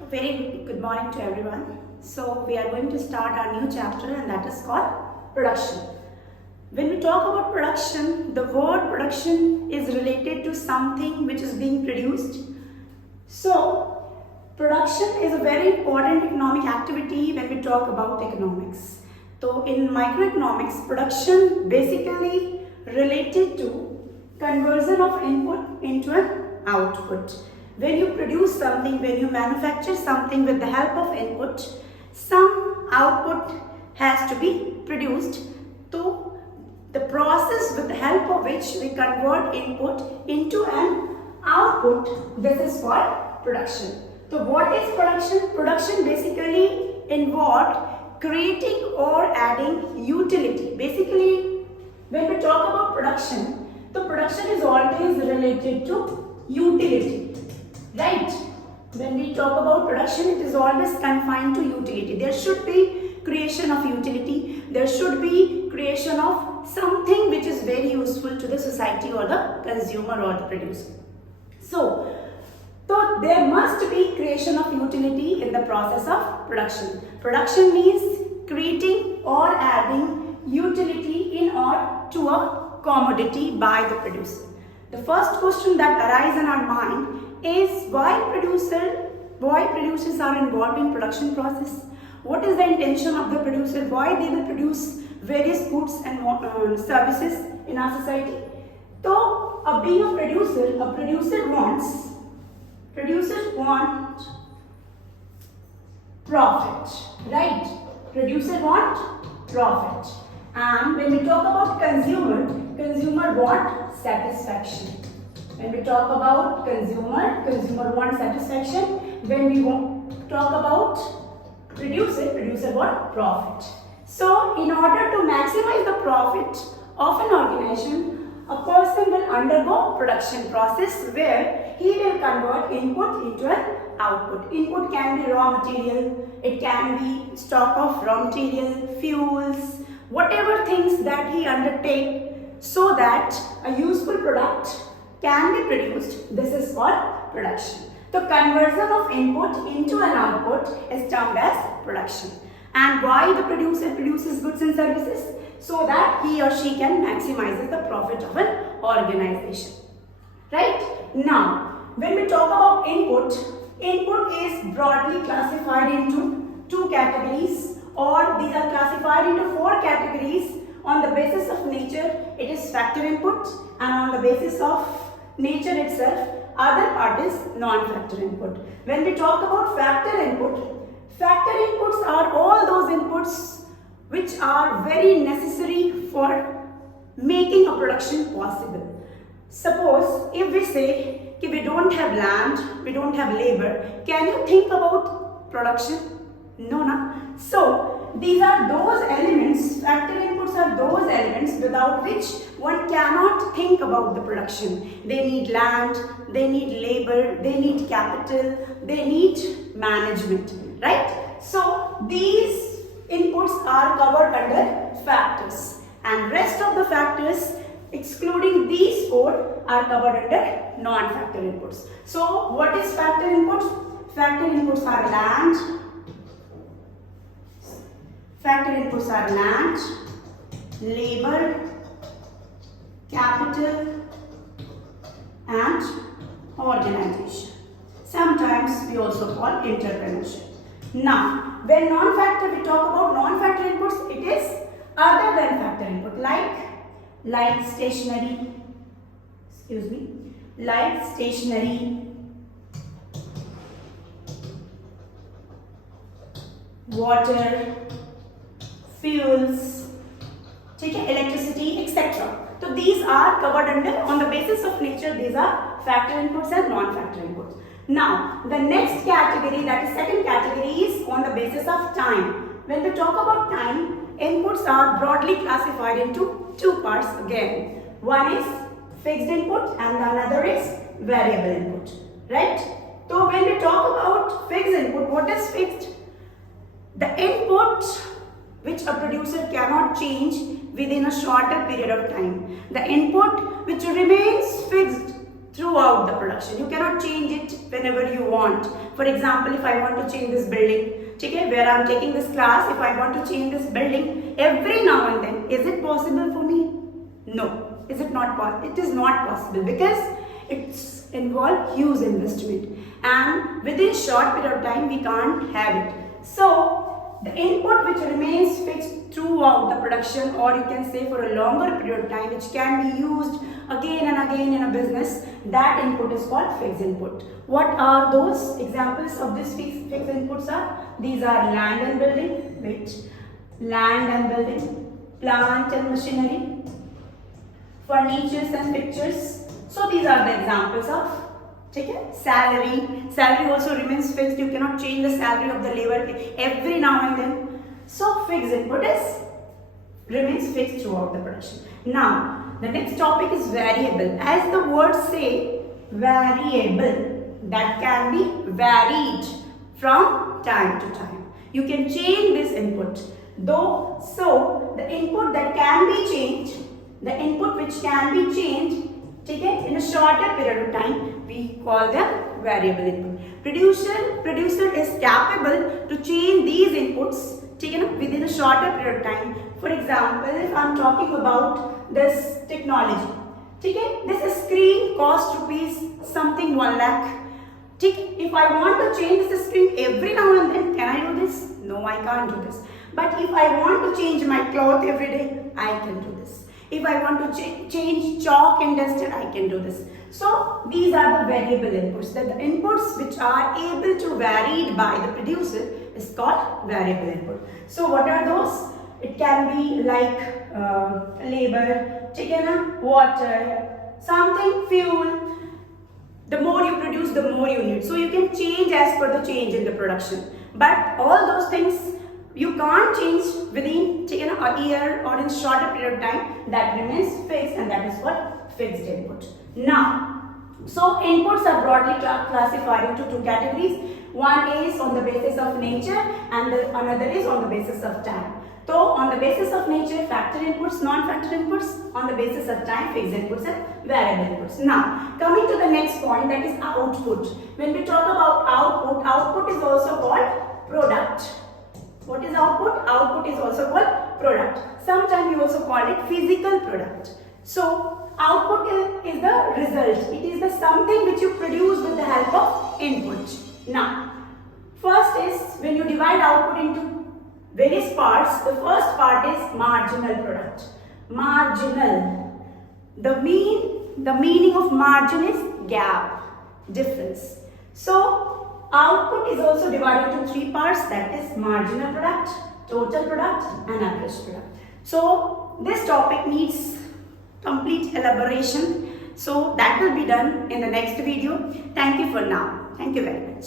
A very good morning to everyone. So we are going to start our new chapter, and that is called production. When we talk about production, the word production is related to something which is being produced. So production is a very important economic activity when we talk about economics. So in microeconomics, production basically related to conversion of input into an output. When you produce something, when you manufacture something with the help of input, some output has to be produced. So the process with the help of which we convert input into an output, this is called production. So what is production? Production basically involved creating or adding utility. Basically, when we talk about production, the production is always related to utility. Right? When we talk about production, it is always confined to utility. There should be creation of utility. There should be creation of something which is very useful to the society or the consumer or the producer. So there must be creation of utility in the process of production. Production means creating or adding utility in or to a commodity by the producer. The first question that arises in our mind is why producers are involved in production process. What is the intention of the producer? Why they will produce various goods and services in our society? So, being a producer wants profit, right? Producer want profit. And when we talk about consumer want satisfaction. When we talk about consumer want satisfaction. When we talk about producer want profit. So, in order to maximize the profit of an organization, a person will undergo production process where he will convert input into an output. Input can be raw material, it can be stock of raw material, fuels, whatever things that he undertake so that a useful product can be produced. This is called production. The conversion of input into an output is termed as production. And why the producer produces goods and services? So that he or she can maximize the profit of an organization. Right? Now, when we talk about input is broadly classified into two categories, or these are classified into four categories. On the basis of nature, it is factor input, and on the basis of nature itself, other part is non-factor input. When we talk about factor inputs are all those inputs which are very necessary for making a production possible. Suppose if we say we don't have land, we don't have labor, can you think about production? No, na. So these are those elements, factor inputs are those elements without which one cannot think about the production. They need land, they need labor, they need capital, they need management, right? So these inputs are covered under factors, and rest of the factors excluding these four are covered under non-factor inputs. So what is factor inputs? Factor inputs are land, labor, capital and organization. Sometimes we also call entrepreneurship. Now, when we talk about non-factor inputs, it is other than factor input, like stationery, water, fuels, electricity, etc. So these are covered under, on the basis of nature, these are factor inputs and non-factor inputs. Now, the next category, that is second category, is on the basis of time. When we talk about time, inputs are broadly classified into two parts again. One is fixed input and another is variable input, right? So when we talk about fixed input, what is fixed? The input which a producer cannot change within a shorter period of time. The input which remains fixed throughout the production. You cannot change it whenever you want. For example, if I want to change this building, okay, where I'm taking this class, if I want to change this building every now and then, is it possible for me? No. Is it not possible? It is not possible because it's involved huge investment, and within short period of time we can't have it. So the input which remains fixed throughout the production, or you can say for a longer period of time, which can be used again and again in a business, that input is called fixed input. What are those examples of these fixed inputs are? These are land and building, land and building, plant and machinery, furniture and pictures. So these are the examples of salary. Salary also remains fixed. You cannot change the salary of the labor every now and then. So fixed input remains fixed throughout the production. Now the next topic is variable. As the word say, variable, that can be varied from time to time. You can change this input. So the input that can be changed, the input which can be changed in a shorter period of time, we call them variable input. Producer is capable to change these inputs within a shorter period of time. For example, if I am talking about this technology, this screen cost rupees something 1 lakh. If I want to change this screen every now and then, can I do this? No, I can't do this. But if I want to change my cloth every day, I can do this. If I want to change chalk and duster, I can do this. So these are the variable inputs. The inputs which are able to varied by the producer is called variable input. So what are those? It can be like labor, water, something, fuel. The more you produce, the more you need. So you can change as per the change in the production. But all those things you can't change within a year or in shorter period of time. That remains fixed, and that is what fixed input. Now, so inputs are broadly classified into two categories. One is on the basis of nature, and another is on the basis of time. So on the basis of nature, factor inputs, non-factor inputs. On the basis of time, fixed inputs and variable inputs. Now, coming to the next point, that is output. When we talk about output, output is also called product. What is output? Output is also called product. Sometimes we also call it physical product. So output is the result. It is the something which you produce with the help of input. Now, first is when you divide output into various parts, the first part is marginal product. Marginal. The meaning of margin is gap, difference. So output is also divided into three parts, that is marginal product, total product and average product. So this topic needs complete elaboration. So that will be done in the next video. Thank you for now. Thank you very much.